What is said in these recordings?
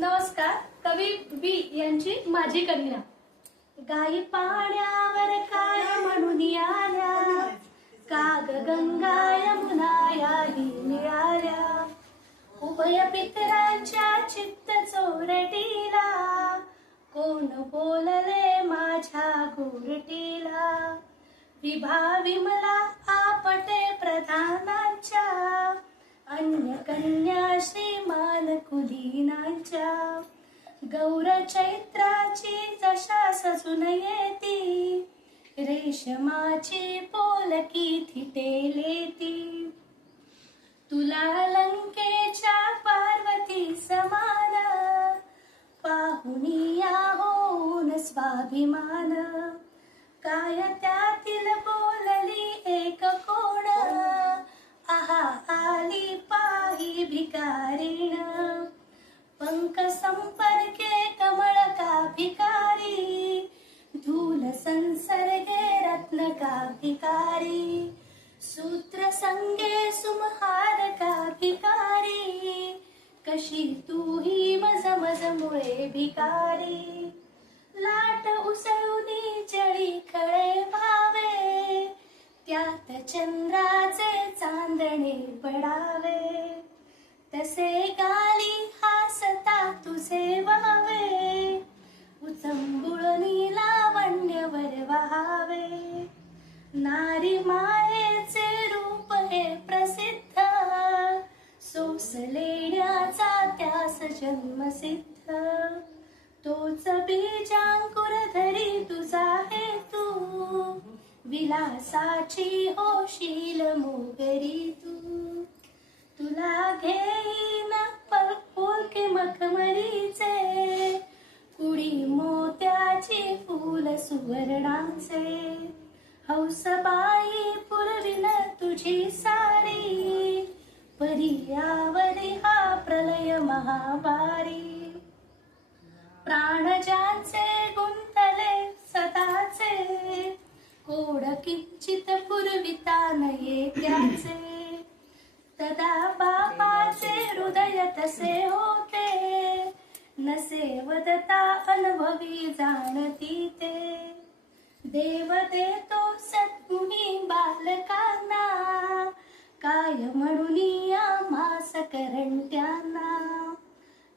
नमस्कार. कवी बी यांची माझी कन्या. गाई पाण्यावर काय म्हणून आल्या, काग गंगा यमुना याही मिळाल्या. उभय पितरांच्या चित्त चोरटीला, कोण बोलले माझ्या गोरटीला. विभा विमला आपटे प्रधानांच्या, अन्य कन्या श्रीमान कुलीनांच्या. गौर चैत्राची जशा सजून येती, रेशमाची पोलकी थिटेलेती. तुला लंकेच्या पार्वती समान, पाहुनिया होऊन स्वाभिमान. काय त्यातील बोलली एक कोण, आहा आली पाही भिकारीण. पंख संपर्के कमळ का भिकारी, धूल संसर्गे रत्न का भिकारी. सूत्र संगे सुमहार का भिकारी, कशी तू ही मज मज मुळे भिकारी. लाट उसळूनी जळी खळे व्हावे, त्यात चंद्राचे चांदणे पडावे. तसे गाली हासता तुझे व्हावे, उचंबुळणी लावण्यवर वहावे. नारी मायेचे रूप हे प्रसिद्ध, सोसलेण्याचा त्यास जन्मसिद्ध. तोच बीजांकुर धरी तुझा हेतू, विलासाची होशील मोगरी तू. तुला घेईन फुलके मखमलीचे, कुडी मोत्याची फूल सुवर्णाचे. हौसबाई पुरविन तुझी सारी, पर्यावरी हा प्रलय महाबारी. प्राण ज्यांचे गुंतले सदाचे, कोड किंचित पुरविता नये त्याचे. तदा बापाचे हृदय तसे होते, नसे वदता अनुभवी जाणती ते. देव देतो सद्गुणी बालकांना, काय म्हणून आम्हास करंट्यांना.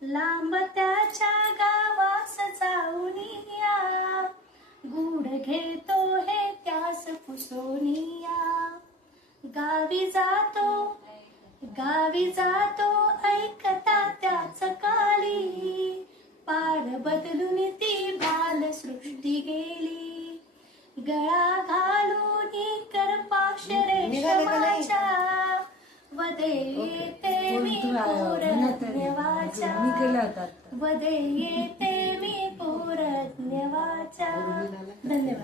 लांब त्याच्या गावास जाऊनिया, गूढ घेतो हे त्यास पुसोनिया. गावी जातो ऐकता त्याच काली, पाड बदलून ती बाल सृष्टी गेली. गळा घालून करपाश रेशमाच्या, वदे येते मी पूरज्ञवाच्या. वदे येते मी पूरज्ञवाच्या. धन्यवाद.